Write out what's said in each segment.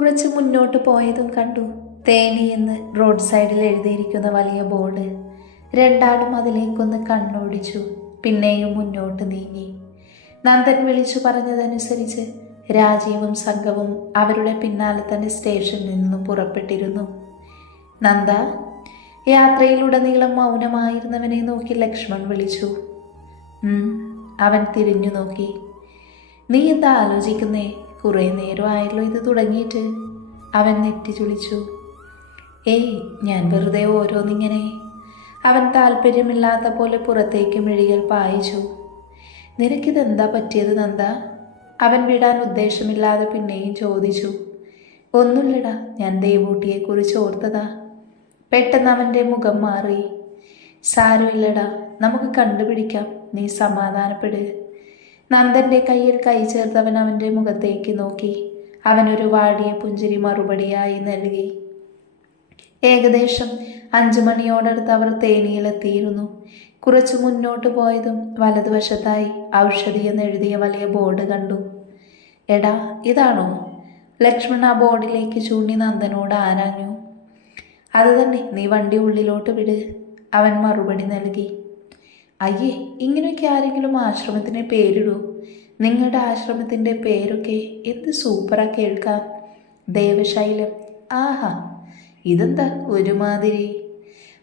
കുറച്ച് മുന്നോട്ട് പോയതും കണ്ടു. തേനി എന്ന് റോഡ് സൈഡിൽ എഴുതിയിരിക്കുന്ന വലിയ ബോർഡ്. രണ്ടാളും അതിലേക്കൊന്ന് കണ്ണോടിച്ചു. പിന്നെയും മുന്നോട്ട് നീങ്ങി. നന്ദൻ വിളിച്ചു പറഞ്ഞതനുസരിച്ച് രാജീവും സംഘവും അവരുടെ പിന്നാലെ തന്നെ സ്റ്റേഷനിൽ നിന്നും പുറപ്പെട്ടിരുന്നു. നന്ദ യാത്രയിലുടനീളം മൗനമായിരുന്നവനെ നോക്കി ലക്ഷ്മൺ വിളിച്ചു. അവൻ തിരിഞ്ഞു നോക്കി. നീ എന്താ ആലോചിക്കുന്നേ? കുറേ നേരമായല്ലോ ഇത് തുടങ്ങിയിട്ട്. അവൻ നെറ്റി ചുളിച്ചു ഏയ് ഞാൻ വെറുതെ ഓരോന്നിങ്ങനെ. അവൻ താല്പര്യമില്ലാത്ത പോലെ പുറത്തേക്ക് മിഴികൾ പായിച്ചു. നിനക്കിതെന്താ പറ്റിയത് നന്ദ? അവൻ വിടാൻ ഉദ്ദേശമില്ലാതെ പിന്നെയും ചോദിച്ചു. ഒന്നുമില്ലടാ ഞാൻ ദേവൂട്ടിയെക്കുറിച്ച് ഓർത്തതാ. പെട്ടെന്ന് അവന്റെ മുഖം മാറി. സാരമില്ലടാ നമുക്ക് കണ്ടുപിടിക്കാം. നീ സമാധാനപ്പെട്. നന്ദന്റെ കയ്യിൽ കൈ ചേർത്തവൻ അവന്റെ മുഖത്തേക്ക് നോക്കി. അവനൊരു വാടിയ പുഞ്ചിരി മറുപടിയായി നൽകി. ഏകദേശം അഞ്ചു മണിയോടടുത്ത് അവർ തേനിയിലെത്തിയിരുന്നു. കുറച്ചു മുന്നോട്ട് പോയതും വലതുവശത്തായി ഔഷധി എന്നെഴുതിയ വലിയ ബോർഡ് കണ്ടു. എടാ ഇതാണോ? ലക്ഷ്മൺ ആ ബോർഡിലേക്ക് ചൂണ്ടി നന്ദനോട് ആരാഞ്ഞു. അത് തന്നെ നീ വണ്ടി ഉള്ളിലോട്ട് വിട്. അവൻ മറുപടി നൽകി. അയ്യേ ഇങ്ങനെയൊക്കെ ആരെങ്കിലും ആശ്രമത്തിന് പേരിടൂ. നിങ്ങളുടെ ആശ്രമത്തിന്റെ പേരൊക്കെ എന്ത് സൂപ്പറാ കേൾക്കാം. ദേവശൈലം ആഹാ ഇതെന്താ ഒരുമാതിരി?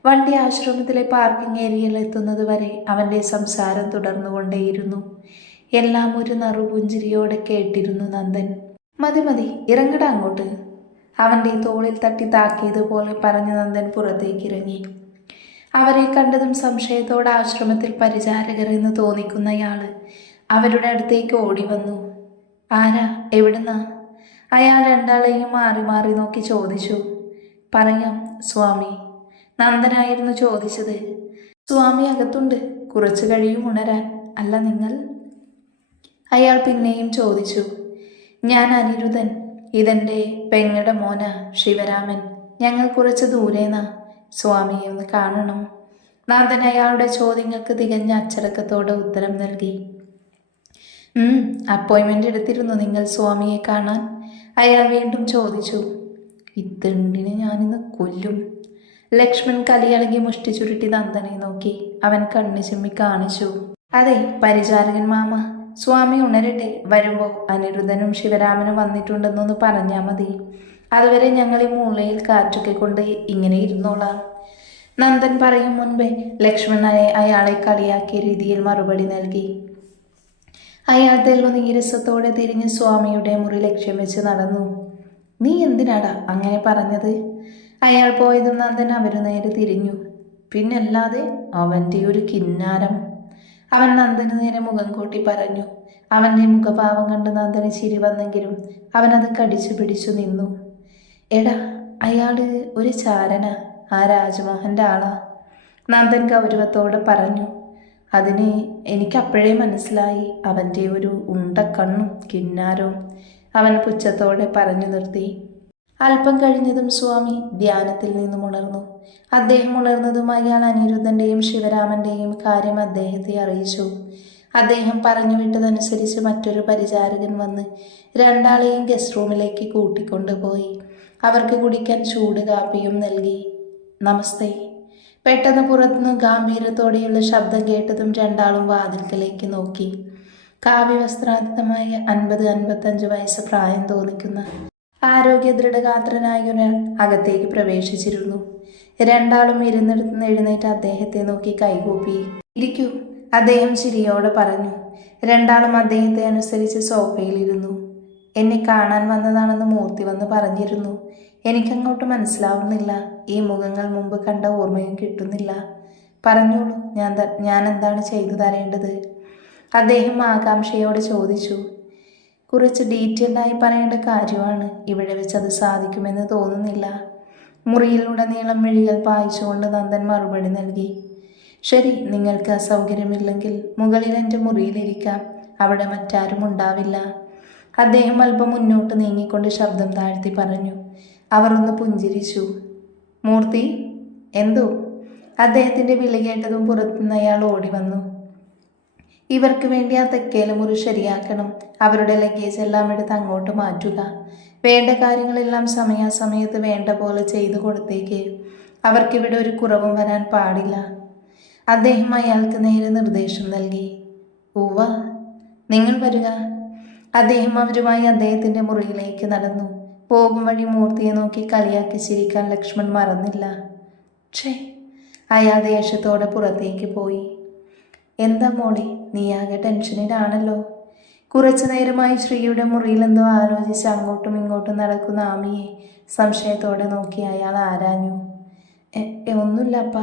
വണ്ടി ആശ്രമത്തിലെ പാർക്കിംഗ് ഏരിയയിൽ എത്തുന്നത് വരെ അവന്റെ സംസാരം തുടർന്നുകൊണ്ടേയിരുന്നു. എല്ലാം ഒരു നറുപുഞ്ചിരിയോടെ കേട്ടിരുന്നു നന്ദൻ. മതി മതി ഇറങ്ങട അങ്ങോട്ട്. അവന്റെ തോളിൽ തട്ടി താക്കിയതുപോലെ പറഞ്ഞു നന്ദൻ പുറത്തേക്ക് ഇറങ്ങി അവരെ കണ്ടതും സംശയത്തോടെ ആശ്രമത്തിൽ പരിചാരകർ എന്ന് തോന്നിക്കുന്നയാൾ അവരുടെ അടുത്തേക്ക് ഓടി വന്നു ആരാ? എവിടുന്നാ? അയാൾ രണ്ടാളെയും മാറി മാറി നോക്കി ചോദിച്ചു. പറയാം സ്വാമി. നന്ദനായിരുന്നു ചോദിച്ചത്. സ്വാമി അകത്തുണ്ട്. കുറച്ചു കഴിയും ഉണരാൻ. അല്ല നിങ്ങൾ? അയാൾ പിന്നെയും ചോദിച്ചു. ഞാൻ അനിരുദ്ധൻ. ഇതെന്റെ പെങ്ങടെ മോന ശിവരാമൻ. ഞങ്ങൾ കുറച്ച് ദൂരേന്നാ. സ്വാമിയെ ഒന്ന് കാണണം. നാഥൻ അയാളുടെ ചോദ്യങ്ങൾക്ക് തികഞ്ഞ അച്ചടക്കത്തോടെ ഉത്തരം നൽകി. അപ്പോയിൻമെന്റ് എടുത്തിരുന്നു നിങ്ങൾ സ്വാമിയെ കാണാൻ. അയാൾ വീണ്ടും ചോദിച്ചു ഇത്തണ്ടിനെ ഞാനിന്ന് കൊല്ലും. ലക്ഷ്മൺ കലിയളകി മുഷ്ടി ചുരുട്ടി നന്ദനെ നോക്കി. അവൻ കണ്ണു ചിമ്മി കാണിച്ചു അതെ പരിചാരകൻ മാമ. സ്വാമി ഉണരട്ടെ. വരുമ്പോൾ അനിരുദ്ധനും ശിവരാമനും വന്നിട്ടുണ്ടെന്നൊന്ന് പറഞ്ഞാൽ മതി. അതുവരെ ഞങ്ങൾ ഈ മൂളയിൽ കാറ്റൊക്കെ കൊണ്ട് ഇങ്ങനെ ഇരുന്നോളാം. നന്ദൻ പറയും മുൻപേ ലക്ഷ്മണനെ അയാളെ കളിയാക്കിയ രീതിയിൽ മറുപടി നൽകി. അയാൾ തെല്ലു നീരസത്തോടെ തിരിഞ്ഞ് സ്വാമിയുടെ മുറി ലക്ഷ്യം വെച്ച് നടന്നു. നീ എന്തിനാടാ അങ്ങനെ പറഞ്ഞത്? അയാൾ പോയതും നന്ദൻ അവരു നേരെ തിരിഞ്ഞു. പിന്നല്ലാതെ അവന്റെ ഒരു കിന്നാരം. അവൻ നന്ദന് നേരെ മുഖം കൂട്ടി പറഞ്ഞു. അവന്റെ മുഖഭാവം കണ്ട് നന്ദന് ചിരി വന്നെങ്കിലും അവനത് കടിച്ചു പിടിച്ചു നിന്നു. എടാ അയാൾ ഒരു ചാരന ആ രാജ്മോഹന്റെ ആളാ. നന്ദൻ ഗൗരവത്തോട് പറഞ്ഞു. അതിന് എനിക്കപ്പോഴേ മനസ്സിലായി അവന്റെ ഒരു ഉണ്ടക്കണ്ണും കിന്നാരവും അവൻ പുച്ഛത്തോടെ പറഞ്ഞു നിർത്തി. അല്പം കഴിഞ്ഞതും സ്വാമി ധ്യാനത്തിൽ നിന്നും ഉണർന്നു. അദ്ദേഹം ഉണർന്നതും അയാൾ അനിരുദ്ധന്റെയും ശിവരാമന്റെയും കാര്യം അദ്ദേഹത്തെ അറിയിച്ചു. അദ്ദേഹം പറഞ്ഞു വിട്ടതനുസരിച്ച് മറ്റൊരു പരിചാരകൻ വന്ന് രണ്ടാളെയും ഗസ്റ്റ് റൂമിലേക്ക് കൂട്ടിക്കൊണ്ടുപോയി. അവർക്ക് കുടിക്കാൻ ചൂട് കാപ്പിയും നൽകി. നമസ്തേ. പെട്ടെന്ന് പുറത്തുനിന്ന് ഗാംഭീര്യത്തോടെയുള്ള ശബ്ദം കേട്ടതും രണ്ടാളും വാതിൽക്കലേക്ക് നോക്കി. കാവ്യവസ്ത്രാതീതമായ അൻപത് അൻപത്തഞ്ച് വയസ്സ് പ്രായം തോന്നിക്കുന്ന ആരോഗ്യ ദൃഢഗാത്രനായ ഒരാൾ അകത്തേക്ക് പ്രവേശിച്ചിരുന്നു. രണ്ടാളും ഇരുന്നിടത്തുനിന്ന് എഴുന്നേറ്റ് അദ്ദേഹത്തെ നോക്കി കൈകൂപ്പി. ഇരിക്കൂ അദ്ദേഹം ചിരിയോടെ പറഞ്ഞു. രണ്ടാളും അദ്ദേഹത്തെ അനുസരിച്ച് സോഫയിലിരുന്നു എന്നെ കാണാൻ വന്നതാണെന്ന് മൂർത്തി വന്ന് പറഞ്ഞിരുന്നു. എനിക്കങ്ങോട്ട് മനസ്സിലാവുന്നില്ല. ഈ മുഖങ്ങൾ മുമ്പ് കണ്ട ഓർമ്മയും കിട്ടുന്നില്ല. പറഞ്ഞോളൂ ഞാൻ ഞാൻ എന്താണ് ചെയ്തു തരേണ്ടത്? അദ്ദേഹം ആകാംക്ഷയോടെ ചോദിച്ചു. കുറച്ച് ഡീറ്റെയിൽഡായി പറയേണ്ട കാര്യമാണ്. ഇവിടെ വെച്ച് അത് സാധിക്കുമെന്ന് തോന്നുന്നില്ല. മുറിയിലുടനീളം വിഴികൾ പായിച്ചുകൊണ്ട് നന്ദൻ മറുപടി നൽകി. ശരി നിങ്ങൾക്ക് അസൗകര്യമില്ലെങ്കിൽ മുകളിൽ എന്റെ മുറിയിലിരിക്കാം. അവിടെ മറ്റാരും ഉണ്ടാവില്ല. അദ്ദേഹം അല്പം മുന്നോട്ട് നീങ്ങിക്കൊണ്ട് ശബ്ദം താഴ്ത്തി പറഞ്ഞു. അവർ ഒന്ന് പുഞ്ചിരിച്ചു. മൂർത്തി എന്തോ? അദ്ദേഹത്തിന്റെ വിളി കേട്ടതും പുറത്തുനിന്ന് അയാൾ ഓടി വന്നു. ഇവർക്ക് വേണ്ടി ആ തെക്കേല മുറി ശരിയാക്കണം. അവരുടെ ലഗേജ് എല്ലാം എടുത്ത് അങ്ങോട്ട് മാറ്റുക. വേണ്ട കാര്യങ്ങളെല്ലാം സമയാസമയത്ത് വേണ്ട പോലെ ചെയ്തു കൊടുത്തേക്ക്. അവർക്കിവിടെ ഒരു കുറവും വരാൻ പാടില്ല. അദ്ദേഹം അയാൾക്ക് നേരെ നിർദ്ദേശം നൽകി. ഉവ നിങ്ങൾ വരിക. അദ്ദേഹം അവരുമായി അദ്ദേഹത്തിന്റെ മുറിയിലേക്ക് നടന്നു. പോകും വഴി മൂർത്തിയെ നോക്കി കളിയാക്കി ചിരിക്കാൻ ലക്ഷ്മൺ മറന്നില്ല. ഛേ അയാൾ ദേഷ്യത്തോടെ പുറത്തേക്ക് പോയി. എന്താ മോളെ നീയാകെ ടെൻഷനിലാണല്ലോ. കുറച്ചു നേരമായി ശ്രീയുടെ മുറിയിൽ എന്തോ ആലോചിച്ച് അങ്ങോട്ടും ഇങ്ങോട്ടും നടക്കുന്ന ആമിയെ സംശയത്തോടെ നോക്കി അയാൾ ആരാഞ്ഞു. "എ- എ, ഒന്നുമില്ലപ്പ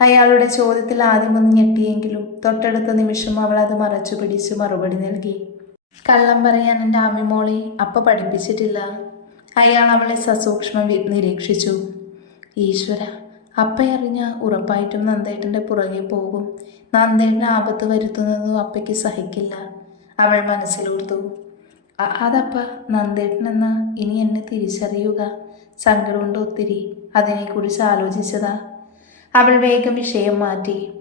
അയാളുടെ ചോദ്യത്തിൽ ആദ്യമൊന്ന് ഞെട്ടിയെങ്കിലും തൊട്ടടുത്ത നിമിഷം അവൾ അത് മറച്ചു പിടിച്ച് മറുപടി നൽകി. കള്ളം പറയാൻ എന്റെ ആമിമോളെ അപ്പ പഠിപ്പിച്ചിട്ടില്ല. അയാൾ അവളെ സസൂക്ഷ്മം നിരീക്ഷിച്ചു. ഈശ്വര അപ്പയറിഞ്ഞ ഉറപ്പായിട്ടും നന്ദേട്ടന്റെ പുറകെ പോകും. നന്ദേട്ടന് ആപത്ത് വരുത്തുന്നതും അപ്പയ്ക്ക് സഹിക്കില്ല. അവൾ മനസ്സിലോർത്തു. "അ- അതപ്പ നന്ദേട്ടൻ എന്നാ ഇനി എന്നെ തിരിച്ചറിയുക. സങ്കടമുണ്ട് ഒത്തിരി. അതിനെക്കുറിച്ച് ആലോചിച്ചതാ. അവൾ വേഗം വിഷയം മാറ്റി.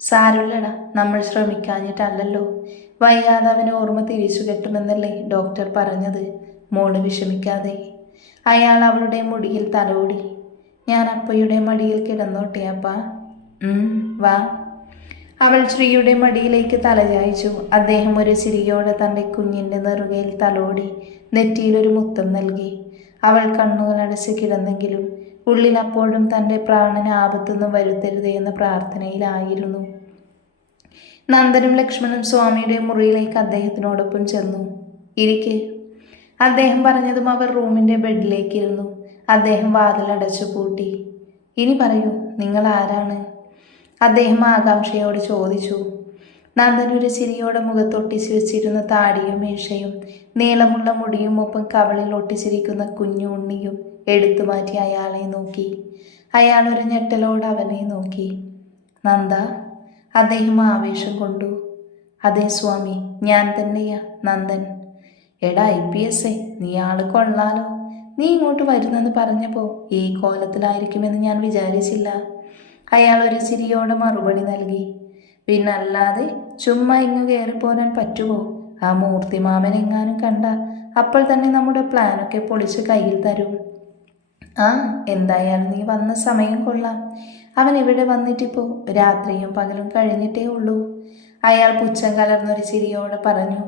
സാരമില്ലടാ നമ്മൾ ശ്രമിക്കാഞ്ഞിട്ടല്ലല്ലോ. വയ്യാതെ അവന് ഓർമ്മ തിരിച്ചു കെട്ടുമെന്നല്ലേ ഡോക്ടർ പറഞ്ഞത്. മോൾ വിഷമിക്കാതെ. അയാൾ അവളുടെ മുടിയിൽ തലോടി. ഞാൻ അപ്പയുടെ മടിയിൽ കിടന്നോട്ടെ അപ്പ. "ഉം, വാ. അവൾ ശ്രീയുടെ മടിയിലേക്ക് തലചായിച്ചു അദ്ദേഹം ഒരു ചിരിയോടെ തന്റെ കുഞ്ഞിന്റെ നെറുകയിൽ തലോടി നെറ്റിയിലൊരു മുത്തം നൽകി. അവൾ കണ്ണുകൾ അടച്ച് കിടന്നെങ്കിലും ഉള്ളിൽ അപ്പോഴും തന്റെ പ്രാണന ആപത്തൊന്നും വരുത്തരുതേ എന്ന പ്രാർത്ഥനയിലായിരുന്നു. നന്ദനും ലക്ഷ്മണും സ്വാമിയുടെ മുറിയിലേക്ക് അദ്ദേഹത്തിനോടൊപ്പം ചെന്നു. ഇരിക്കെ. അദ്ദേഹം പറഞ്ഞതും അവർ റൂമിന്റെ ബെഡിലേക്ക് ഇരുന്നു അദ്ദേഹം വാതിലടച്ചു പൂട്ടി. ഇനി പറയൂ നിങ്ങൾ ആരാണ്? അദ്ദേഹം ആകാംക്ഷയോട് ചോദിച്ചു. നന്ദനൊരു ചിരിയോടെ മുഖത്തൊട്ടിച്ചു വെച്ചിരുന്ന താടിയും മീശയും നീളമുള്ള മുടിയും ഒപ്പം കവളിൽ ഒട്ടിച്ചിരിക്കുന്ന കുഞ്ഞു ഉണ്ണിയും എടുത്തു മാറ്റി അയാളെ നോക്കി. അയാൾ ഒരു ഞെട്ടലോട് അവനെ നോക്കി. നന്ദ അദ്ദേഹം ആവേശം കൊണ്ടു അതെ സ്വാമി ഞാൻ തന്നെയാ നന്ദൻ. എടാ ഐ പി എസ് എ നീ ആൾ കൊള്ളാലോ. നീ ഇങ്ങോട്ട് വരുന്നെന്ന് പറഞ്ഞപ്പോൾ ഈ കോലത്തിലായിരിക്കുമെന്ന് ഞാൻ വിചാരിച്ചില്ല. അയാൾ ഒരു ചിരിയോടെ മറുപടി നൽകി. പിന്നല്ലാതെ ചുമ്മാ ഇങ്ങ് കയറിപ്പോരാൻ പറ്റുമോ ആ മൂർത്തിമാമൻ എങ്ങാനും കണ്ട അപ്പോൾ തന്നെ നമ്മുടെ പ്ലാനൊക്കെ പൊളിച്ച് കയ്യിൽ തരും. ആ എന്തായാലും നീ വന്ന സമയം കൊള്ളാം. അവൻ ഇവിടെ വന്നിട്ടിപ്പോൾ രാത്രിയും പകലും കഴിഞ്ഞിട്ടേ ഉള്ളൂ. അയാൾ പുച്ഛം കലർന്നൊരു ചിരിയോടെ പറഞ്ഞു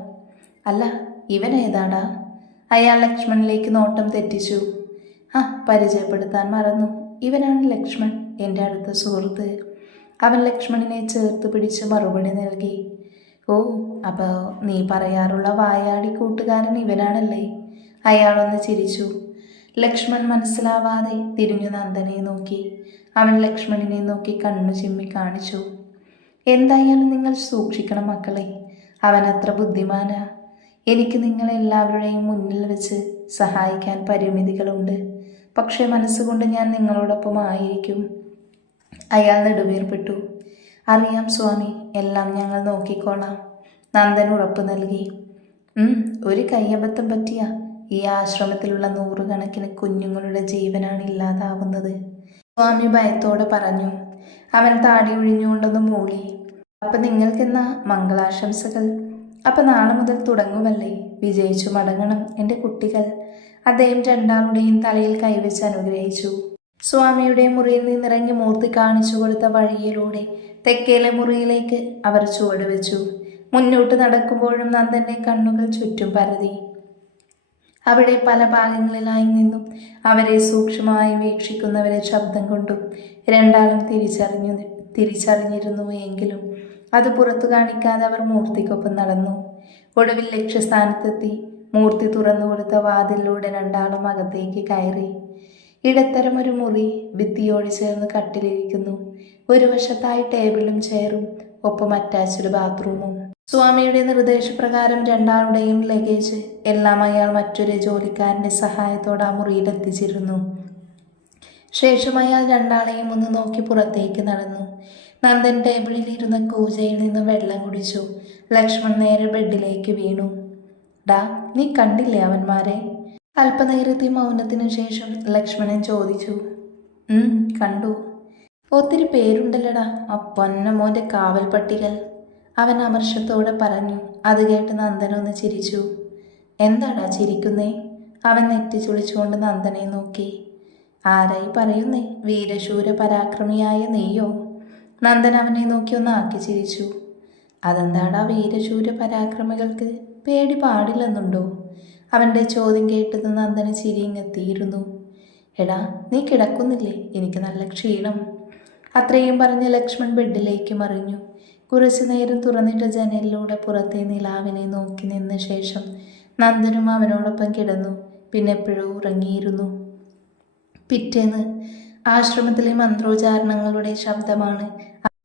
അല്ല ഇവൻ ഏതാടാ? അയാൾ ലക്ഷ്മണിലേക്ക് നോട്ടം തെറ്റിച്ചു. ആ പരിചയപ്പെടുത്താൻ മറന്നു. ഇവനാണ് ലക്ഷ്മൺ എന്റെ അടുത്ത സുഹൃത്ത്. അവൻ ലക്ഷ്മണിനെ ചേർത്ത് പിടിച്ച് മറുപടി നൽകി ഓ അപ്പോൾ നീ പറയാറുള്ള വായാടി കൂട്ടുകാരൻ ഇവനാണല്ലേ? അയാളൊന്ന് ചിരിച്ചു. ലക്ഷ്മൺ മനസ്സിലാവാതെ തിരിഞ്ഞു നന്ദനെ നോക്കി. അവൻ ലക്ഷ്മണിനെ നോക്കി കണ്ണു ചിമ്മി കാണിച്ചു. എന്തായാലും നിങ്ങൾ സൂക്ഷിക്കണം മക്കളെ. അവൻ അത്ര ബുദ്ധിമാനാ. എനിക്ക് നിങ്ങളെല്ലാവരുടെയും മുന്നിൽ വെച്ച് സഹായിക്കാൻ പരിമിതികളുണ്ട്. പക്ഷേ മനസ്സുകൊണ്ട് ഞാൻ നിങ്ങളോടൊപ്പം ആയിരിക്കും. അയാൾ നെടുവേർപ്പെട്ടു. അറിയാം സ്വാമി എല്ലാം ഞങ്ങൾ നോക്കിക്കോളാം. നന്ദൻ ഉറപ്പ് നൽകി. "ഉം, ഒരു കയ്യബദ്ധം പറ്റിയ ഈ ആശ്രമത്തിലുള്ള നൂറുകണക്കിന് കുഞ്ഞുങ്ങളുടെ ജീവനാണ് ഇല്ലാതാവുന്നത്. സ്വാമി ഭയത്തോടെ പറഞ്ഞു അവൻ താടി ഒഴിഞ്ഞുകൊണ്ടൊന്ന് മൂളി. അപ്പൊ നിങ്ങൾക്കെന്നാ മംഗളാശംസകൾ? അപ്പൊ നാളെ മുതൽ തുടങ്ങുമല്ലേ? വിജയിച്ചു മടങ്ങണം എന്റെ കുട്ടികൾ. അദ്ദേഹം രണ്ടാളുടെയും തലയിൽ കൈവച്ച് അനുഗ്രഹിച്ചു. സ്വാമിയുടെ മുറിയിൽ നിന്നിറങ്ങി മൂർത്തി കാണിച്ചു കൊടുത്ത വഴിയിലൂടെ തെക്കേലെ മുറിയിലേക്ക് അവർ ചുവട് വെച്ചു മുന്നോട്ട് നടക്കുമ്പോഴും നന്ദന്റെ കണ്ണുകൾ ചുറ്റും പരതി. അവിടെ പല ഭാഗങ്ങളിലായി നിന്നും അവരെ സൂക്ഷ്മമായി വീക്ഷിക്കുന്നവരെ ശബ്ദം കൊണ്ടും രണ്ടാളും തിരിച്ചറിഞ്ഞു തിരിച്ചറിഞ്ഞിരുന്നു എങ്കിലും അത് പുറത്തു കാണിക്കാതെ അവർ മൂർത്തിക്കൊപ്പം നടന്നു. ഒടുവിൽ ലക്ഷ്യസ്ഥാനത്തെത്തി മൂർത്തി തുറന്നു കൊടുത്ത വാതിലിലൂടെ രണ്ടാളും അകത്തേക്ക് കയറി. ഇടത്തരം ഒരു മുറി ഭിത്തിയോട് ചേർന്ന് കട്ടിലിരിക്കുന്നു. ഒരു വശത്തായി ടേബിളും ചെയറും ഒപ്പം അറ്റാച്ച്ഡ് ബാത്റൂമും സ്വാമിയുടെ നിർദ്ദേശപ്രകാരം രണ്ടാളുടെയും ലഗേജ് എല്ലാം അയാൾ മറ്റൊരു ജോലിക്കാരന്റെ സഹായത്തോടെ ആ മുറിയിലെത്തിച്ചിരുന്നു ശേഷം അയാൾ രണ്ടാളെയും ഒന്ന് നോക്കി പുറത്തേക്ക് നടന്നു. നന്ദൻ ടേബിളിൽ ഇരുന്ന കൂജയിൽ നിന്ന് വെള്ളം കുടിച്ചു. ലക്ഷ്മൺ നേരെ ബെഡിലേക്ക് വീണു. ഡാ നീ കണ്ടില്ലേ അവന്മാരെ? അല്പനേരത്തെ മൗനത്തിനു ശേഷം ലക്ഷ്മണൻ ചോദിച്ചു. കണ്ടു. ഒത്തിരി പേരുണ്ടല്ലടാ ആ പൊന്നമോന്റെ കാവൽ പട്ടികൾ അവൻ അമർഷത്തോടെ പറഞ്ഞു അത് കേട്ട് നന്ദനൊന്ന് ചിരിച്ചു. എന്താടാ ചിരിക്കുന്നേ? അവൻ നെറ്റി ചുളിച്ചുകൊണ്ട് നന്ദനെ നോക്കി. ആരായി പറയുന്നേ? വീരശൂര പരാക്രമിയായ നീയോ? നന്ദൻ അവനെ നോക്കി ഒന്ന് ആക്കി ചിരിച്ചു. അതെന്താടാ വീരശൂര പരാക്രമികൾക്ക് പേടി പാടില്ലെന്നുണ്ടോ? അവന്റെ ചോദ്യം കേട്ടത് നന്ദന് ചിരിങ്ങെത്തിയിരുന്നു എടാ നീ കിടക്കുന്നില്ലേ? എനിക്ക് നല്ല ക്ഷീണം. അത്രയും പറഞ്ഞ് ലക്ഷ്മൺ ബെഡിലേക്ക് മറിഞ്ഞു. കുറച്ചു നേരം തുറന്നിട്ട ജനലിലൂടെ പുറത്തെ നിലാവിനെ നോക്കി നിന്ന ശേഷം നന്ദനും അവനോടൊപ്പം കിടന്നു. പിന്നെ എപ്പോഴോ ഉറങ്ങിയിരുന്നു. പിറ്റേന്ന് ആശ്രമത്തിലെ മന്ത്രോച്ചാരണങ്ങളുടെ ശബ്ദമാണ്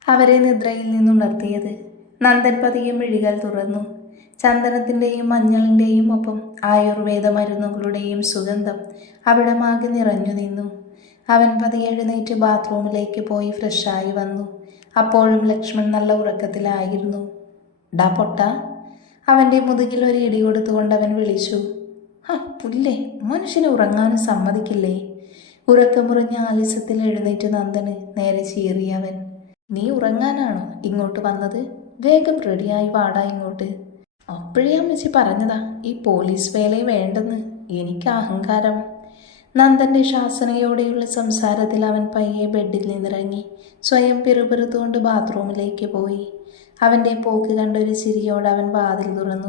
അവരെ നിദ്രയിൽ നിന്നുണർത്തിയത്. നന്ദൻ പതിയെ മിഴികൾ തുറന്നു. ചന്ദനത്തിന്റെയും മഞ്ഞളിന്റെയും ഒപ്പം ആയുർവേദ മരുന്നുകളുടെയും സുഗന്ധം അവിടമാകെ നിറഞ്ഞു നിന്നു. അവൻ പതിയെ എഴുന്നേറ്റ് ബാത്റൂമിലേക്ക് പോയി ഫ്രഷായി വന്നു. അപ്പോഴും ലക്ഷ്മൺ നല്ല ഉറക്കത്തിലായിരുന്നു. ഡാ പൊട്ട അവന്റെ മുതുകിൽ ഒരു ഇടി കൊടുത്തുകൊണ്ട് അവൻ വിളിച്ചു. ആ പുല്ലേ മനുഷ്യന് ഉറങ്ങാനും സമ്മതിക്കില്ലേ? ഉറക്കമുറിഞ്ഞ ആലിസത്തിൽ എഴുന്നേറ്റ് നന്ദന് നേരെ ചീറിയവൻ നീ ഉറങ്ങാനാണോ ഇങ്ങോട്ട് വന്നത്? വേഗം റെഡിയായി വാടാ ഇങ്ങോട്ട്. അപ്പോഴേ അമ്മച്ചി പറഞ്ഞതാ ഈ പോലീസ് വേലയെ വേണ്ടെന്ന്. എനിക്ക് അഹങ്കാരം. നന്ദന്റെ ശാസനയോടെയുള്ള സംസാരത്തിൽ അവൻ പയ്യെ ബെഡിൽ നിന്നിറങ്ങി. സ്വയം പിറുപിറുത്തുകൊണ്ട് ബാത്റൂമിലേക്ക് പോയി. അവന്റെ പോക്ക് കണ്ടൊരു ചിരിയോടെ അവൻ വാതിൽ തുറന്നു.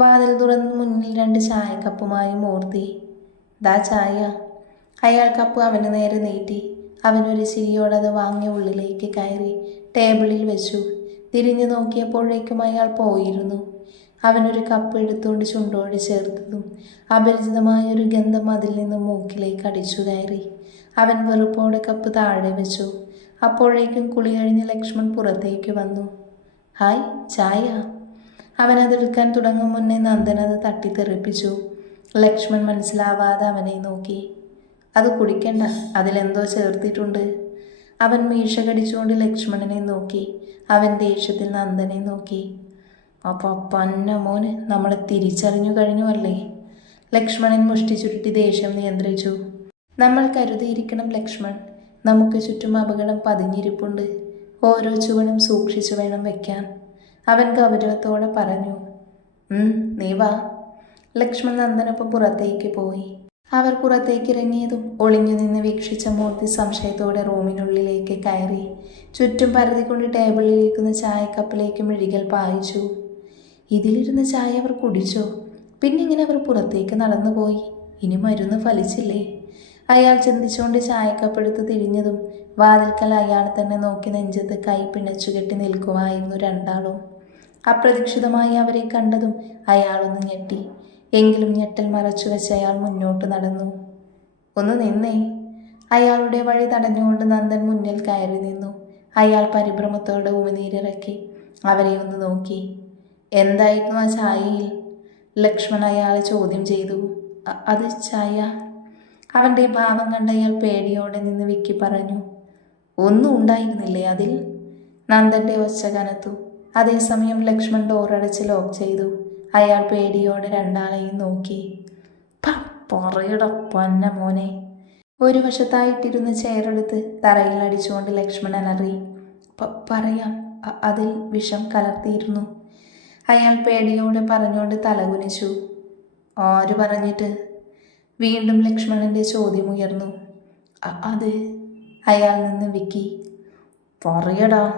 വാതിൽ തുറന്ന് മുന്നിൽ രണ്ട് ചായക്കപ്പുമായി മൂർത്തി. ദാ ചായ. അയാൾ കപ്പ് അവന് നേരെ നീട്ടി. അവനൊരു ചിരിയോടെ അത് വാങ്ങിയ ഉള്ളിലേക്ക് കയറി ടേബിളിൽ വെച്ചു. തിരിഞ്ഞു നോക്കിയപ്പോഴേക്കും അയാൾ പോയിരുന്നു. അവനൊരു കപ്പ് എടുത്തുകൊണ്ട് ചുണ്ടോട് ചേർത്തതും അപരിചിതമായ ഒരു ഗന്ധം അതിൽ നിന്ന് മൂക്കിലേക്ക് അടിച്ചു കയറി. അവൻ വെറുപ്പോടെ കപ്പ് താഴെ വെച്ചു. അപ്പോഴേക്കും കുളി കഴിഞ്ഞ് ലക്ഷ്മൺ പുറത്തേക്ക് വന്നു. ഹായ് ചായ. അവൻ അതെടുക്കാൻ തുടങ്ങും മുന്നേ നന്ദൻ അത് തട്ടിത്തെറിപ്പിച്ചു. ലക്ഷ്മൺ മനസ്സിലാവാതെ അവനെ നോക്കി. അത് കുടിക്കണ്ട അതിലെന്തോ ചേർത്തിട്ടുണ്ട്. അവൻ മീശ കടിച്ചുകൊണ്ട് ലക്ഷ്മണനെ നോക്കി. അവൻ ദേഷ്യത്തിൽ നന്ദനെ നോക്കി. അപ്പോൾ പന്ന മോന് നമ്മളെ തിരിച്ചറിഞ്ഞു കഴിഞ്ഞു അല്ലേ? ലക്ഷ്മണൻ മുഷ്ടി ചുരുട്ടി ദേഷ്യം നിയന്ത്രിച്ചു. നമ്മൾ കരുതിയിരിക്കണം ലക്ഷ്മൺ. നമുക്ക് ചുറ്റും അപകടം പതിഞ്ഞിരിപ്പുണ്ട്. ഓരോ ചുവടും സൂക്ഷിച്ചു വേണം വെക്കാൻ. അവൻ ഗൗരവത്തോടെ പറഞ്ഞു. നീ വാ. ലക്ഷ്മൺ നന്ദനൊപ്പം പുറത്തേക്ക് പോയി. അവർ പുറത്തേക്ക് ഇറങ്ങിയതും ഒളിഞ്ഞു നിന്ന് വീക്ഷിച്ച മൂർത്തി സംശയത്തോടെ റൂമിനുള്ളിലേക്ക് കയറി. ചുറ്റും പരതിക്കൊണ്ട് ടേബിളിലിരിക്കുന്ന ചായക്കപ്പിലേക്ക് മിഴികൾ പായിച്ചു. ഇതിലിരുന്ന ചായ അവർ കുടിച്ചോ? പിന്നെ ഇങ്ങനെ അവർ പുറത്തേക്ക് നടന്നുപോയി. ഇനി മരുന്ന് ഫലിച്ചില്ലേ? അയാൾ ചിന്തിച്ചുകൊണ്ട് ചായക്കപ്പെടുത്ത് തിരിഞ്ഞതും വാതിൽക്കൽ അയാൾ തന്നെ നോക്കി നെഞ്ചത്ത് കൈ പിണച്ചുകെട്ടി നിൽക്കുമായിരുന്നു രണ്ടാളും. അപ്രതീക്ഷിതമായി അവരെ കണ്ടതും അയാളൊന്ന് ഞെട്ടി. എങ്കിലും ഞെട്ടൽ മറച്ചു വെച്ച് അയാൾ മുന്നോട്ട് നടന്നു. ഒന്ന് നിന്നേ. അയാളുടെ വഴി തടഞ്ഞുകൊണ്ട് നന്ദൻ മുന്നിൽ കയറി നിന്നു. അയാൾ പരിഭ്രമത്തോടെ ഉമിനീരിറക്കി അവരെ ഒന്ന് നോക്കി. എന്തായിരുന്നു ആ ചായയിൽ? ലക്ഷ്മൺ അയാളെ ചോദ്യം ചെയ്തു. "അ- അത് ചായ. അവന്റെ ഭാവം കണ്ട അയാൾ പേടിയോടെ നിന്ന് വിക്കി പറഞ്ഞു. ഒന്നും ഉണ്ടായിരുന്നില്ലേ അതിൽ? നന്ദന്റെ ഒച്ച കനത്തു. അതേസമയം ലക്ഷ്മൺ ഡോറടച്ച് ലോക്ക് ചെയ്തു. അയാൾ പേടിയോടെ രണ്ടാളെയും നോക്കി. "പ, പറയട പൊന്ന മോനെ. ഒരു വശത്തായിട്ടിരുന്ന് ചെയറെടുത്ത് തറയിൽ അടിച്ചുകൊണ്ട് ലക്ഷ്മണൻ അറി പറയാം. അതിൽ വിഷം കലർത്തിയിരുന്നു. അയാൾ പേടിയോടെ പറഞ്ഞുകൊണ്ട് തലകുനിച്ചു. ആര് പറഞ്ഞിട്ട്? വീണ്ടും ലക്ഷ്മണന്റെ ചോദ്യം ഉയർന്നു. അത് അയാൾ നിന്ന് വിക്കി. പറയടാ.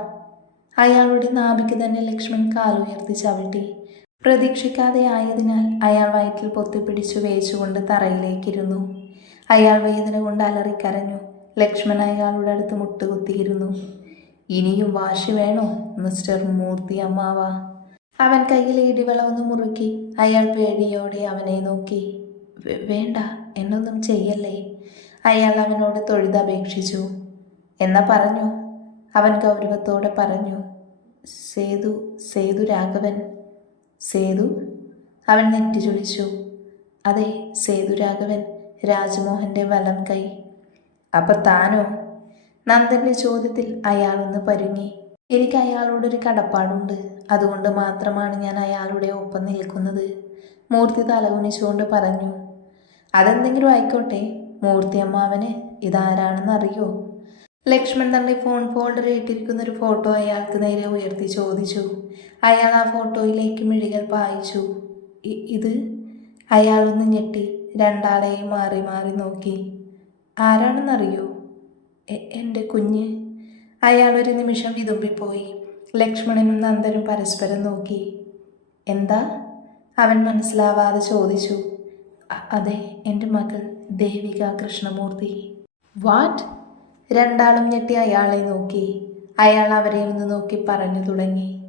അയാളുടെ നാഭിക്ക് തന്നെ ലക്ഷ്മൺ കാലുയർത്തി ചവിട്ടി. പ്രതീക്ഷിക്കാതെ ആയതിനാൽ അയാൾ വയറ്റിൽ പൊത്തിപ്പിടിച്ചു വേച്ചുകൊണ്ട് തറയിലേക്കിരുന്നു. അയാൾ വേദന കൊണ്ട് അലറിക്കരഞ്ഞു. ലക്ഷ്മൺ അയാളുടെ അടുത്ത് മുട്ടുകുത്തിയിരുന്നു. ഇനിയും വാശി വേണോ മിസ്റ്റർ മൂർത്തി അമ്മാവ അവൻ കയ്യിലെ ഇടിവളവൊന്ന് മുറുക്കി. അയാൾ പേടിയോടെ അവനെ നോക്കി. വേണ്ട എന്നൊന്നും ചെയ്യല്ലേ? അയാൾ അവനോട് തൊഴുതപേക്ഷിച്ചു. എന്നാ പറഞ്ഞു? അവൻ ഗൗരവത്തോടെ പറഞ്ഞു. സേതു സേതു രാഘവൻ. സേതു? അവൻ നെറ്റി ചൊളിച്ചു അതെ സേതു രാഘവൻ രാജ്മോഹന്റെ വലം കൈ. അപ്പൊ താനോ? നന്ദന്റെ ചോദ്യത്തിൽ അയാളൊന്ന് പരുങ്ങി. എനിക്ക് അയാളോടൊരു കടപ്പാടുണ്ട്. അതുകൊണ്ട് മാത്രമാണ് ഞാൻ അയാളുടെ ഒപ്പം നിൽക്കുന്നത്. മൂർത്തി തലകുനിച്ചുകൊണ്ട് പറഞ്ഞു അതെന്തെങ്കിലും ആയിക്കോട്ടെ. മൂർത്തി അമ്മാവന് ഇതാരാണെന്ന് അറിയോ? ലക്ഷ്മൺ തന്റെ ഫോൺ ഫോൾഡറിൽ ഇട്ടിരിക്കുന്ന ഒരു ഫോട്ടോ അയാൾക്ക് നേരെ ഉയർത്തി ചോദിച്ചു. അയാൾ ആ ഫോട്ടോയിലേക്ക് മിഴികൾ പായിച്ചു. ഇത്? അയാളൊന്ന് ഞെട്ടി രണ്ടാളെയും മാറി മാറി നോക്കി. ആരാണെന്നറിയോ? എന്റെ കുഞ്ഞ്. അയാൾ ഒരു നിമിഷം വിതുമ്പിപ്പോയി. ലക്ഷ്മണനും നന്ദനും പരസ്പരം നോക്കി. എന്താ? അവൻ മനസ്സിലാവാതെ ചോദിച്ചു. അതെ എന്റെ മകൾ ദേവിക കൃഷ്ണമൂർത്തി. വാട്ട് രണ്ടാളും ഞെട്ടി അയാളെ നോക്കി. അയാൾ അവരെ ഒന്ന് നോക്കി പറഞ്ഞു തുടങ്ങി.